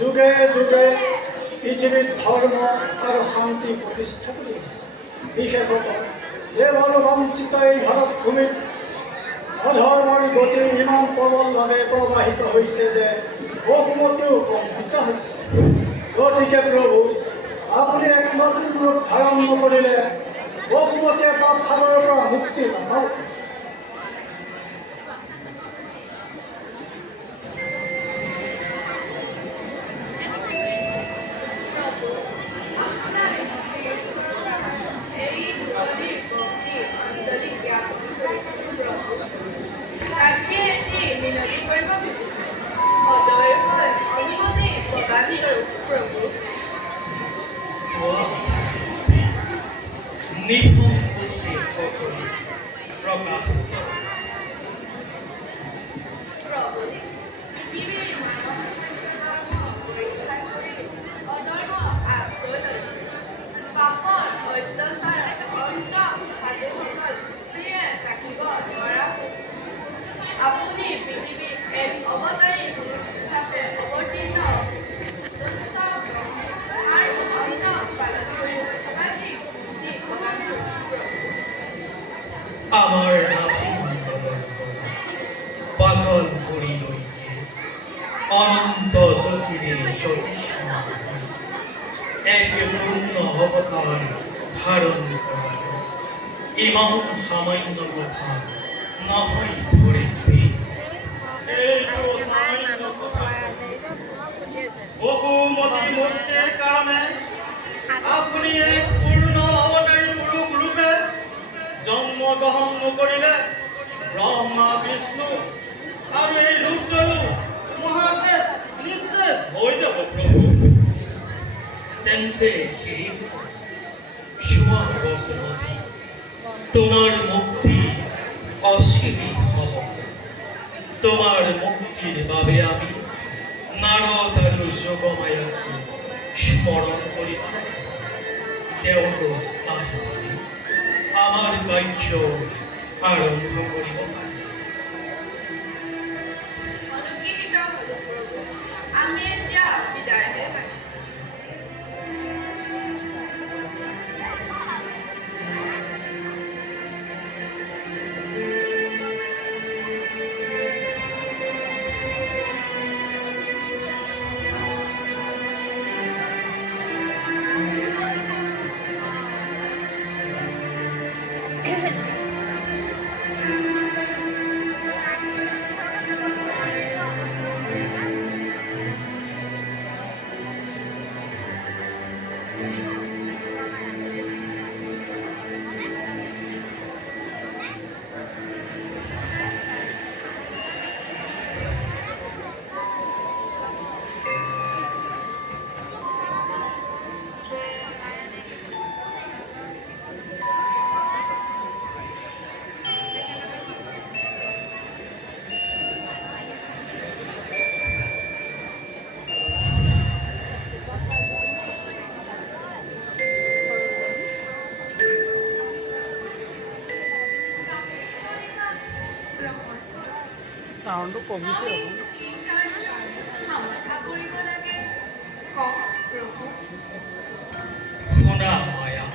যুগে যুগে পৃথিবীর ধর্ম আর শান্তি প্রতিষ্ঠা করে আছে। বিশেষত দেবর বঞ্চিত এই ভারত ভূমির অধর্মের গতি ইমান প্রবলভাবে প্রবাহিত হয়েছে যে বহুমতিও কম্পিত হয়েছে। গতিকে প্রভু আপনি এক নতুন রূপ ধারণ নকৰিলে বহুমতীয়ে পাপ সাগৰৰ পৰা মুক্তি নাপাব। আমার পাথর ভরি অনন্ত জ্যোতিরে সতীষ্ণ এক পূর্ণ অবতার ধারণ করা ইমাম সামান্য কথা নহয় ধরিতে বহুমতী মূর্তির কারণে আপনি এক পূর্ণ অবতারী পুরুষ রূপে জন্মগ্রহণ নকৰিলে ব্ৰহ্মা বিষ্ণু আৰু এই ৰুদ্ৰৰো মহাতেজ নিস্তেজ হৈ যাব প্ৰভু। তেন্তে কি তোমাৰ মুক্তি অসীমিত হব। তোমাৰ মুক্তিৰ বাবে আমি নাৰদ আৰু যোগমায়াকে স্মরণ করিব। তেওঁলোক আমার কার্য আরম্ভ করিব। আমি এতিয়া বিদায়হে পাইম। সাউন্ডও কমিছে শোনা মায়া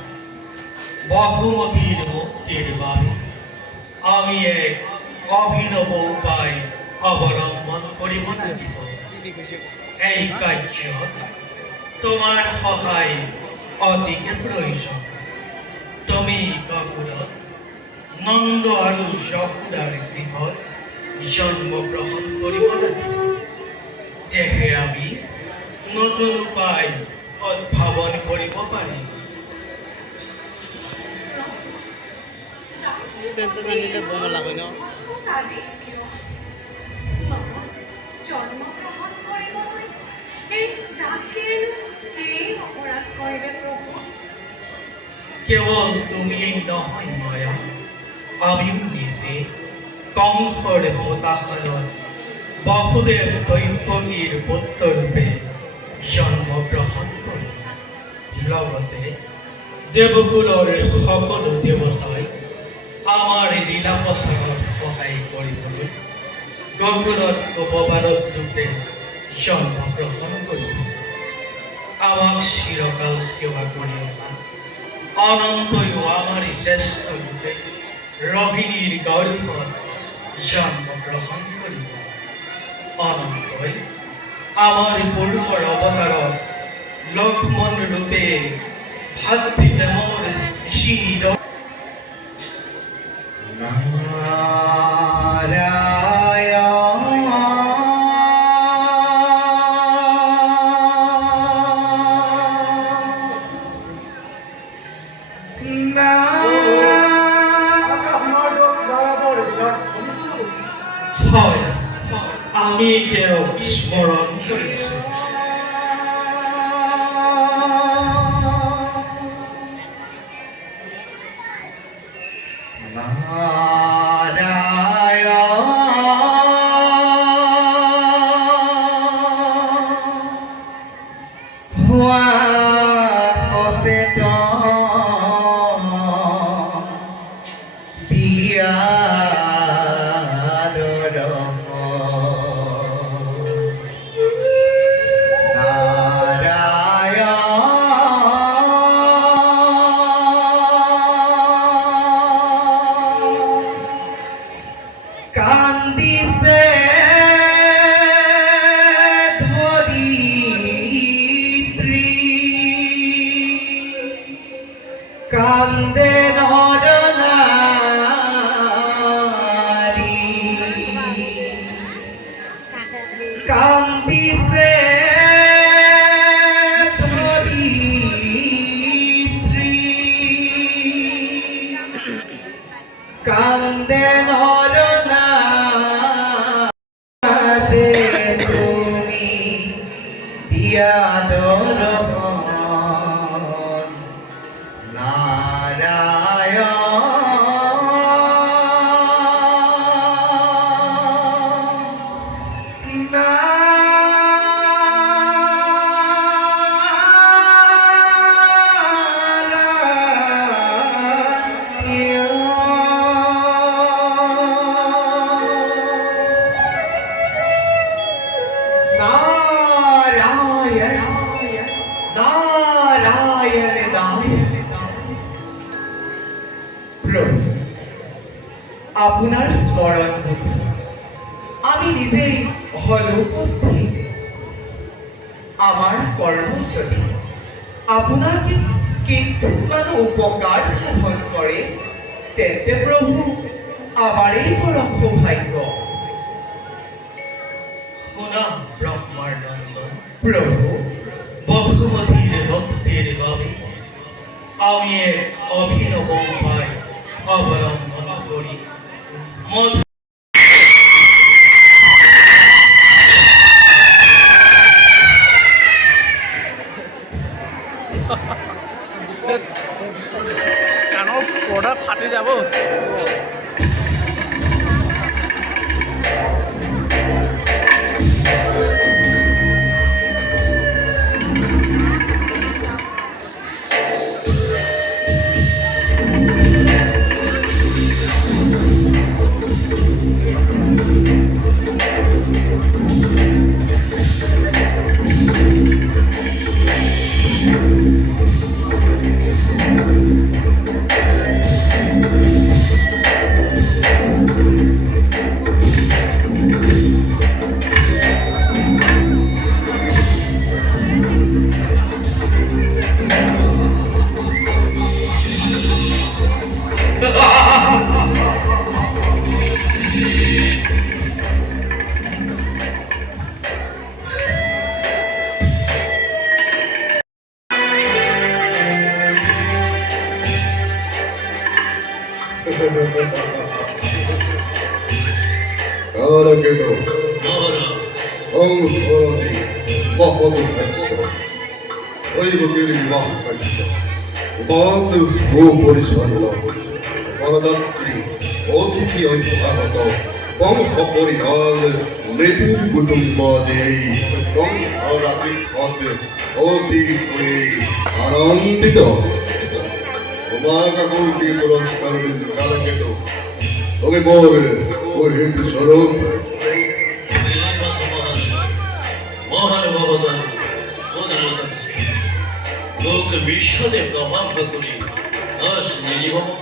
বহুমতীর মুক্তির বাবে আমি এক অভিনব উপায় অবলম্বন করিব লাগিব। এই কার্যত তোমার সহায় অতিকে প্রয়োজন। তুমি কাকুরত নন্দ আৰু যশোদাৰ গৃহত জন্মগ্ৰহণ কৰিব লাগিব। তেহে আমি নতুন উপায় উদ্ভাৱন কৰিব পাৰিম। জানিলে বোমা লাগে ন জন্মগ্ৰহণ কৰিবলৈ এই দাসীৰ কি অপৰাধ কৰিলে প্ৰভু? কেৱল তুমিয়েই নহয় মায়া, আমিও নিজে কংসৰ বতাহত বসুদেৱ দৈৱকীৰ পুত্ৰৰূপে জন্মগ্ৰহণ কৰি লগতে দেৱকুলৰ সকলো দেৱতাই আমাৰ লীলা প্ৰচাৰত সহায় কৰিবলৈ গকুলত উপবাদত ৰূপে জন্মগ্ৰহণ কৰিব। আমাক চিৰকাল সেৱা কৰি অহা অনন্তয়ো আমাৰ জ্যেষ্ঠ ৰূপে ৰহিণীৰ গৰ্ভত জন্মগ্ৰহণ কৰিব। অনন্তই আমাৰ পূৰ্বৰ অৱতাৰত লক্ষ্মণ ৰূপে ভাতৃ প্ৰেমৰ শীল আকাশমাৰ্গত নাৰদৰ বিৰাট ধ্বনি কৰিছে। হয়, আমি তেওঁক স্মৰণ কৰিছোঁ। কান্দিছে ধরিত্রী, কান্দে নরনারী, কান্দিছে ধরিত্রী, কান্দে নরনারী, তুমি দিয়া দরপণ নারায়ণ প্রভু, আপনার স্মরণ বুঝি আমি নিজেই হল উপস্থিত। আমার কর্ম যদি আপনাকে কিঞ্চিত উপকার সাধন করে, তেন্তে প্রভু আমারই পরম সৌভাগ্য। শুনা ব্ৰহ্মাৰ নন্দন, প্ৰভু, বসুমতীৰ ভক্তিৰ বাবে আমি এক অভিনৱ উপায় অৱলম্বন কৰি মধু কাণৰ পৰ্দা ফাটি যাব।だけど、어지, 먹어도 했어. 어이구, 끼리 와, 이번도 후보리시간이다. 바라다들이 어떻게 어이구하나도 뻥헛버리 나는 레벨 구동이 뭐지? 뻥허라디 어디 어디 후에 아는데도 엄마가 거기 물어주가는 가라게도 너의 뭐를 오해드처럼 মহান বাবাদান ওদের বিশ্বদে প্রভাব করি শুনিনি বাবা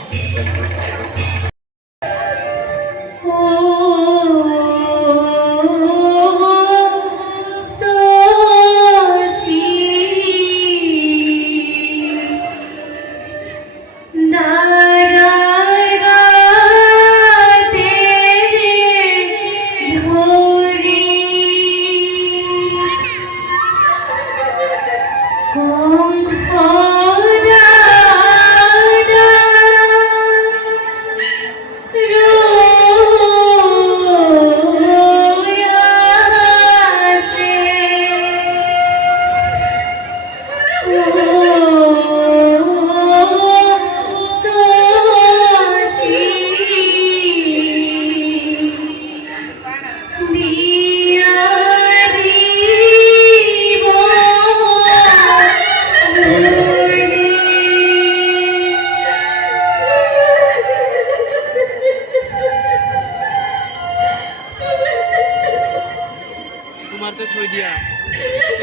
তোমার তো থই দিয়া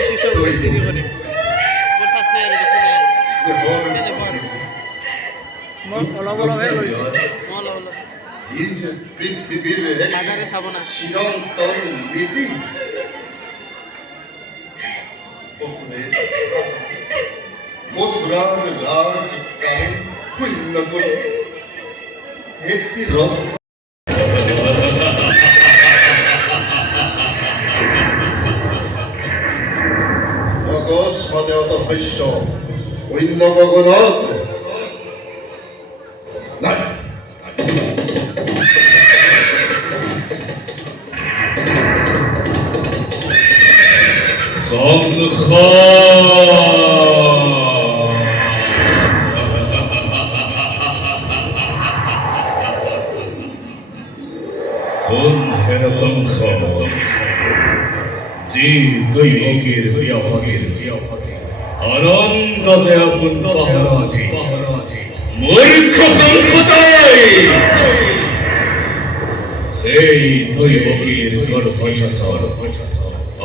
শিশু দিবি বলে ওর শাস্তি আর বেশি মন অলপ অলপ হে লই মন অলপ এই যে পৃথিবীর বাজারে ছাব না চিরন্তন নীতি মথুরার রাজ কারণ পূর্ণ করে একটি রথ অকস্মাতে অত ভৈষ্য অন্য গগনত নাই যে দৈবকের ব্যাপাতির অনন্ত দেবন পাহারাজি মূর্খ কঙ্কতাই এই দৈবকের গর্ভজাতর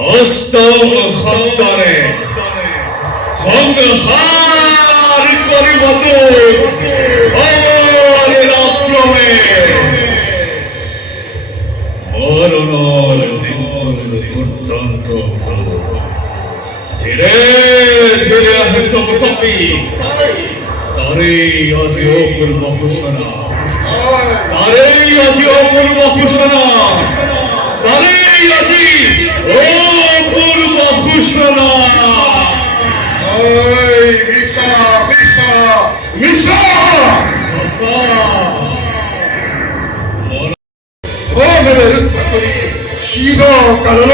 অষ্টম সন্তানে সংহার করিবত অমরের আক্রমে মরণর দুর্দান্ত ধীরে ধীরে আসে সবসপি তারে আজি অপূর্ব ঘোষণা তারে আজি অপূর্ব ঘোষণা তারে আজি অপূর্ব ঘোষণা ওই মিশা মিশা মিশা ও মেরে রক্ষা করি শির কারণ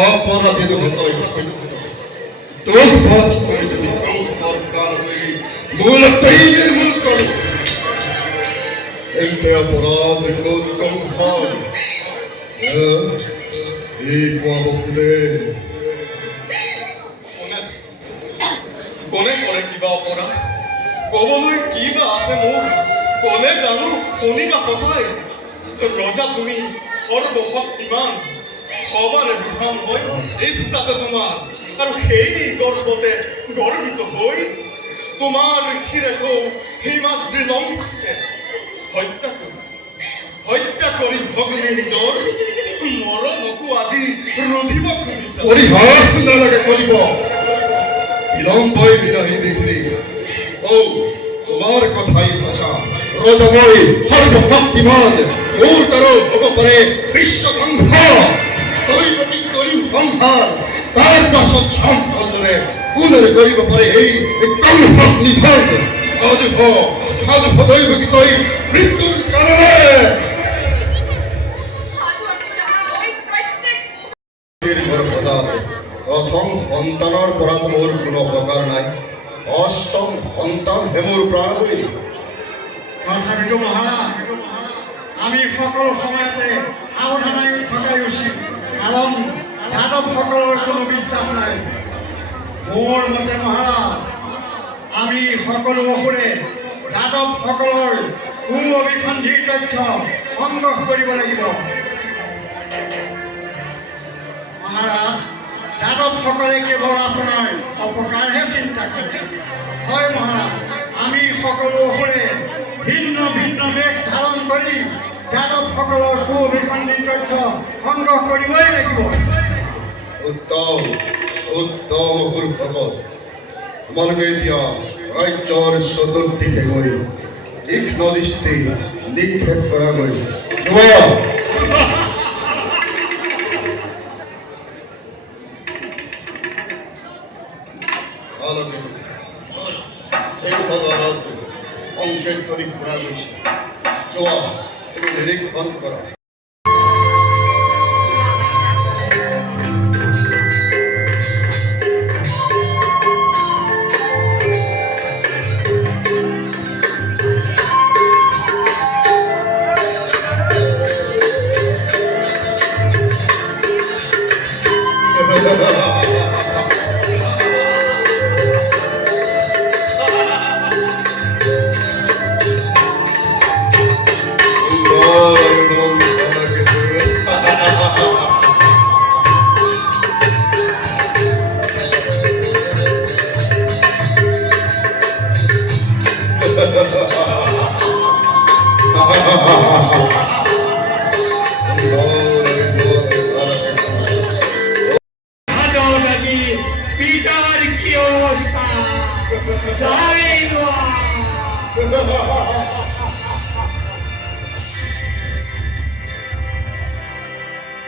অপরাধী তোর বাজ করে যদি দরকার হই মূল তৈরির মূল করে এতে অপরাধ রোধ কম এই বাবুলে কোনে কৰে কিবা অপৰাধ ক'বলৈ কিবা আছে মোৰ কোনে জানো শুনিবা সঁচাই ৰজা তুমি সৰ্বশক্তিমান সবাৰে বিধান হৈ ইচ্ছাতে তোমাৰ আৰু সেই গৰ্বতে গৰ্বিত হৈ তোমাৰ শিৰেখৌ হিমাদ্ৰী লম্বিছে হত্যা কৰি ভগ্নী নিজৰ মৰণকো আজি ৰুধিব খুজিছে পরিহার নালাগে করিব বিলম্বই বিরহী দেখি ও তোমার কথাই ভাষা রজময় সর্বশক্তিমান মূর্তর ভগপরে বিশ্বসংহার দৈবটিক করি সংহার তার পাছত সম্পদরে পুনর করিব পারে এই কংহক নিধন আজ দৈবকিত মৃত্যুর কারণে আজও দাদা ওই কৰাৰ পৰা মোৰ কোনো অপকাৰ নাই অষ্টম সন্তানহে মোৰ প্ৰাণ বুলি তথাপিতো মহাৰাজ আমি সকলো সময়তে সাৱধানে থকাই উচিত কাৰণ যাদৱসকলৰ কোনো বিশ্বাস নাই মোৰ মতে মহাৰাজ আমি সকলো অসুৰে যাদৱসকলৰ অভিসন্ধিৰ তথ্য সংগ্ৰহ কৰিব লাগিব মহাৰাজ যাদৱসকলে কেৱল আপোনাৰ অপকাৰহে চিন্তা কৰে হয় মহাৰাজ আমি সকলো অসুৰে ভিন্ন ভিন্ন বেশ ধাৰণ কৰি যাদৱসকলৰ অভিসন্ধিৰ তথ্য সংগ্ৰহ কৰিবই লাগিব উত্তম উত্তম অসুৰসকল তোমালোকে এতিয়া ৰাজ্যৰ চতুৰ্দিশে গৈ তীক্ষ্ণ দৃষ্টি নিক্ষেপ কৰাগৈ সংকেত কৰি ফুৰা গৈছে যোৱা নিৰীক্ষণ কৰা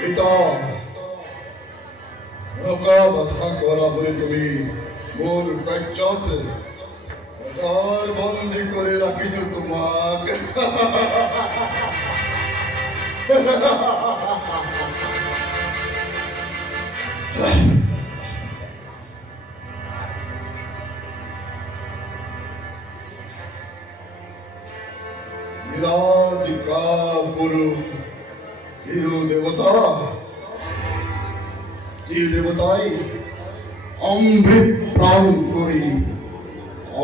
পিতা এনেকুৱা বাধা কৰাবলৈ তুমি মোৰ কাৰ্যত বন্দী কৰি ৰাখিছো তোমাক নিৰাজিকা পুৰুষ হিরো দেবতা যে দেবতাই অমৃত প্রাণ করি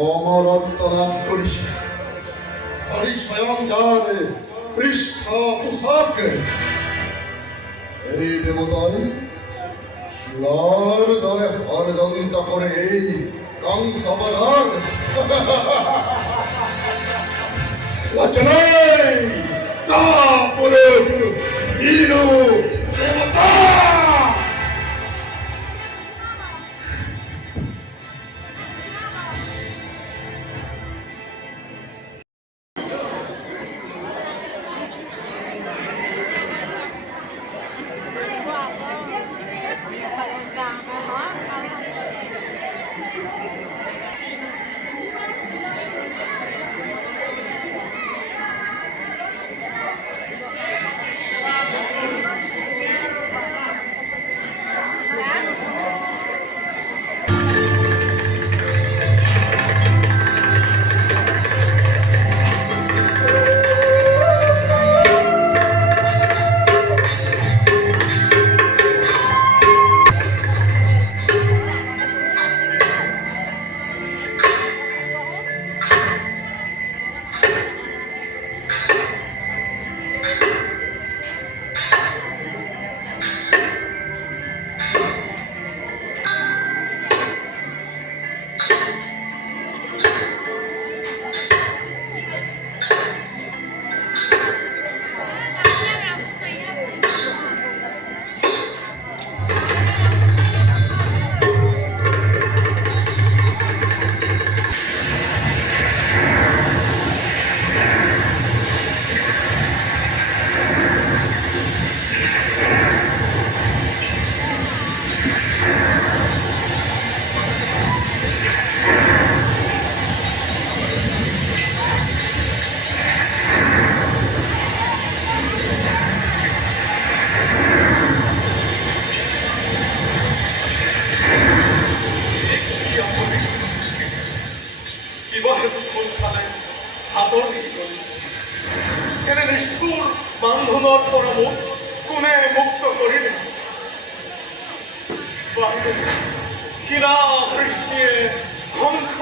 অমরত্ব লাভ করিস হরি স্বয়ং যার পৃষ্ঠপোষক এই দেবতাই সুরার দলে হরদন্ত করে এই কংসবরার রচনায় পুরুষ হিরো দেবতা বান্ধোনৰ পৰা মোক কোনে মুক্ত কৰিলে? বাহিৰে শিলা বৃষ্টিয়ে ধ্বংস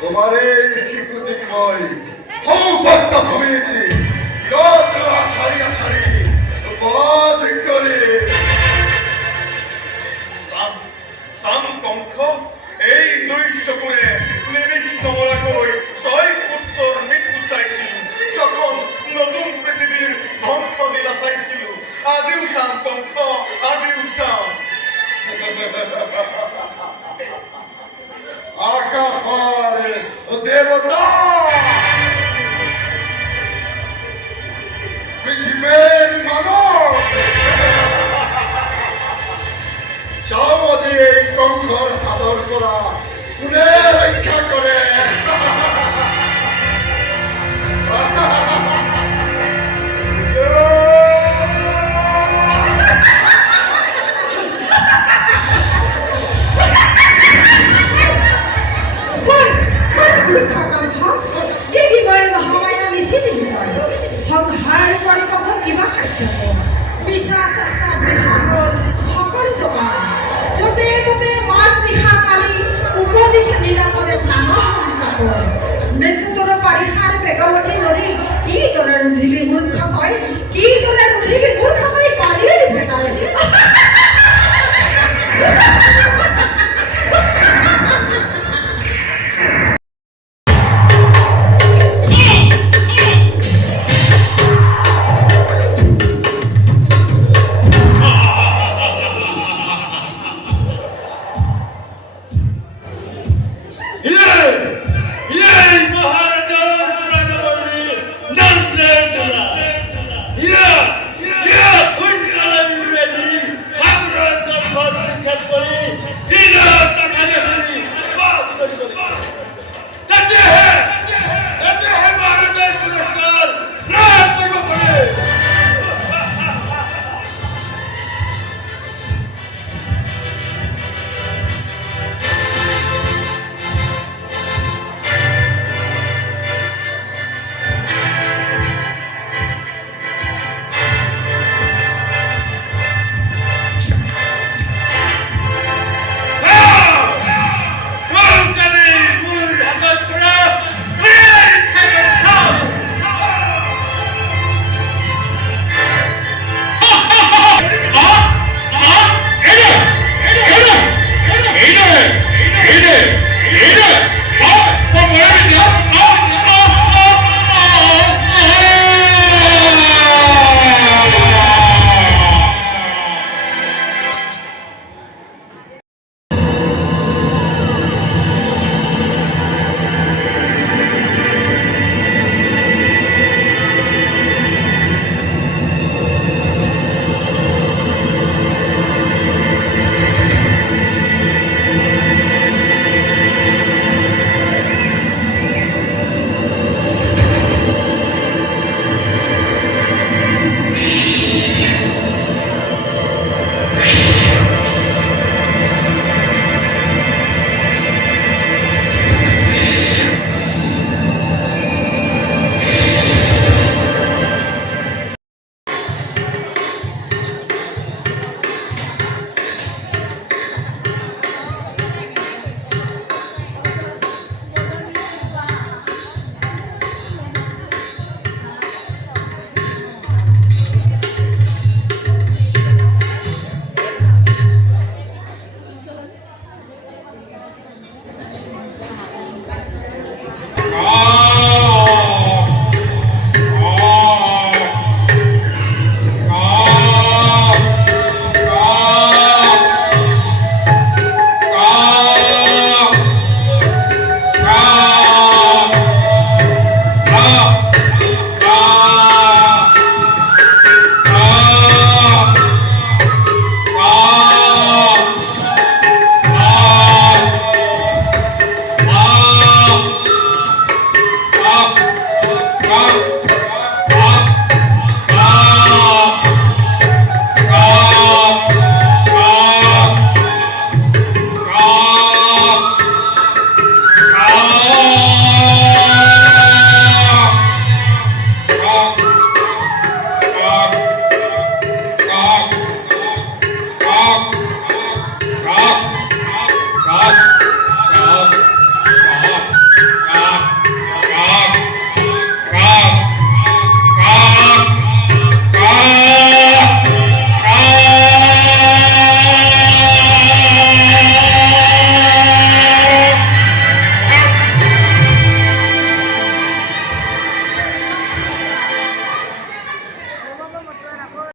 তোমাৰ এই শিশুটিক মই সৌভাগ্য ভূমিতে ইৰত আচাৰি আচাৰি বধ কৰি চাম কংস এই দুই চকুৰে নিমিষ নমৰাকৈ ছয় পুত্ৰৰ মৃত্যু চাইছিলো ছখন নতুন পৃথিৱীৰ ধ্বংস লীলা চাইছিলো আজিও চাম কংস আজিও চাম আকাশৰ দেৱতা পৃথিৱীৰ মানৱ চাওঁদি এই কংসৰ হাতৰ পৰা কোনে ৰক্ষা কৰে বিশ্বাস সকলো টকা য'তে ত'তে মাছ দেখি